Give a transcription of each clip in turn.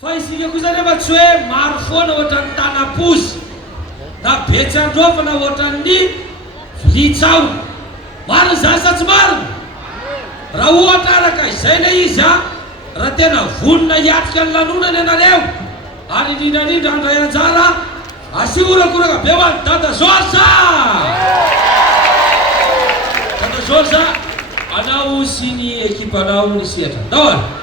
fa isika koa zany efa tsy hoe maro foana ohatran'ny tanapozy na betsandrova na ohatran'ny vilitsao mariny zany sa tsy mariny raha ohatra araka izay le izy a raha tena vonona hiatrika ny lanonany ianareo ary indrindrandrindra andray anjara asikorakoraka be ho an'ny dada George dada George anao sy ny ekipanao ny sehatra ndao any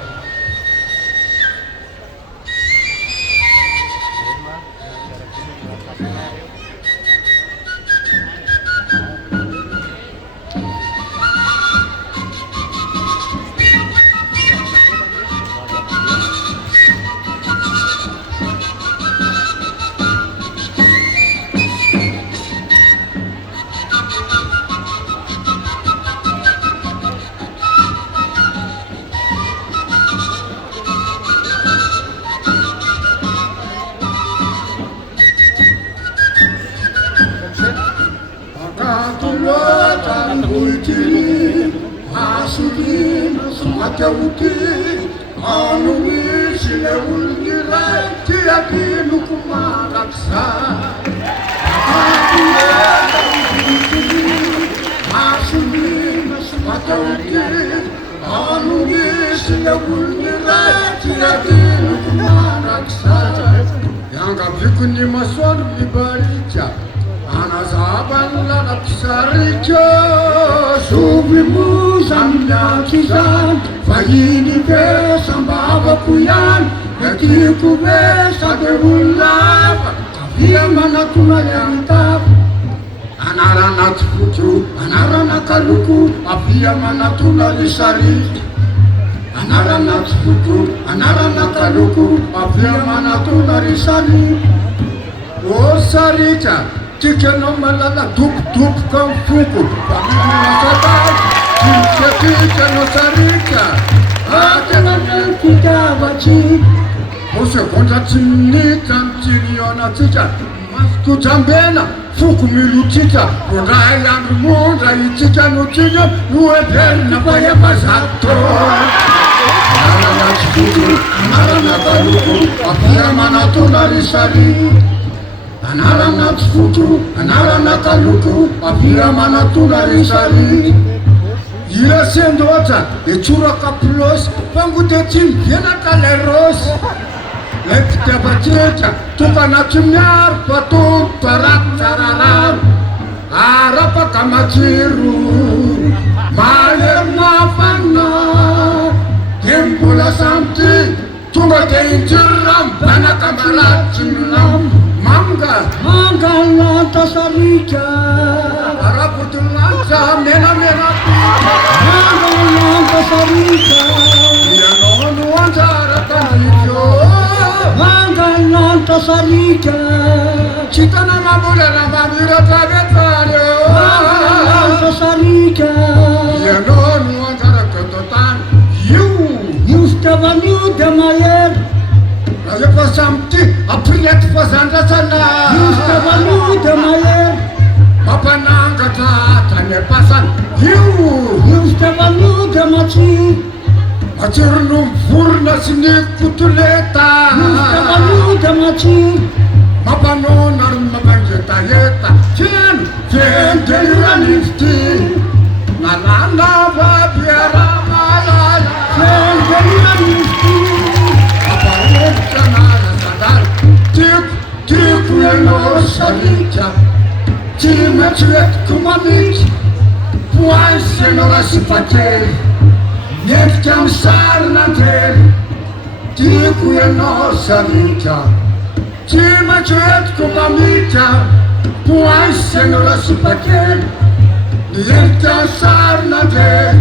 Ankafizo masoandro mibarika anazabanlana SARIAKA sovimuza miakizany vahiny vesambavako ihany metiako vesa de olava avia manatona ihany tava anarana tsifotro anarana kaloko avia manatona ny SARIAKA anarana tsifotro anarana kaloko avia manatona ry SARIAKA o SARIAKA tikanao malala dopodopoka ny foko aminasatay tikanao SARIAKA atena mifitavatsy o segondra tsy minitra mitirianatsika masototambena foko milotsika mondray andro mondra itsika notsika no eberina fa efa zato anarana tsifotro anarana kaloko avia manatona ry SARIAKA anarana tsifotro anarana kaloko avia manatona ry SARIAKA ilasendoatra etsoraka plosy fangote tsy mivenaka le rosy lekitiavatreka tokanatsy miaro fatombo tarato tsarararo arapaka matsiro mahery mafana de mbola samty tonga de injirira mibanaka maratsy milamo manga lanta SARIAKA arapotolanta menamena manga lanta SARIAKA ianao no anjara tanivyo manga lanta SARIAKA tsy tana mambolana mamiratra vetrany manga lanta SARIAKA ianao no anjara ketotany io fitiavan'io de mahery efa samty aprilety fazandratsana fitiavan'io de mahery mampanangatra tany apasany io fitiavan'io de matsiro no mivorona sy ny kotoleta fitiavan'io de matsiro mampanona ry mampangetaheta tiano vendeliranyfity nalana vabiara malala vendeliranyfity tiako ianao SARIAKA tsy maintsy entiko mamity poansy ianao rasipakely nentika amy sarinandrery tiako ianao SARIAKA tsy maintsy entiko mamita poansy ianao rasipakely nentika amy sarinandrery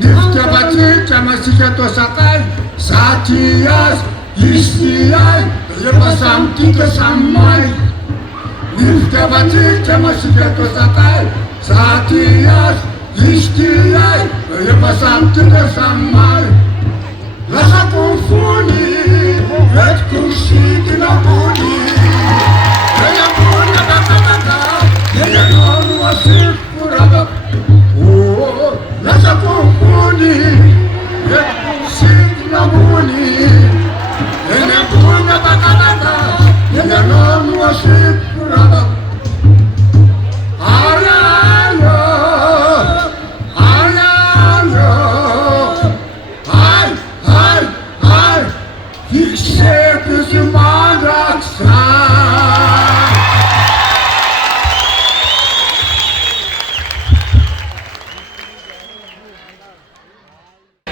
ny fitiavatrika masika atao sakay zaty azy isy ay efa samy tika samy may ny fitiavatrika masika atao sakay zaty azy isy ty ay efa samy tika samy may lasako ny fony etiko ny sidina ambony eny ambony akakakaka eny anao no asiko rava lasako ny fony etiko ny sidina ambony Fixer que se manda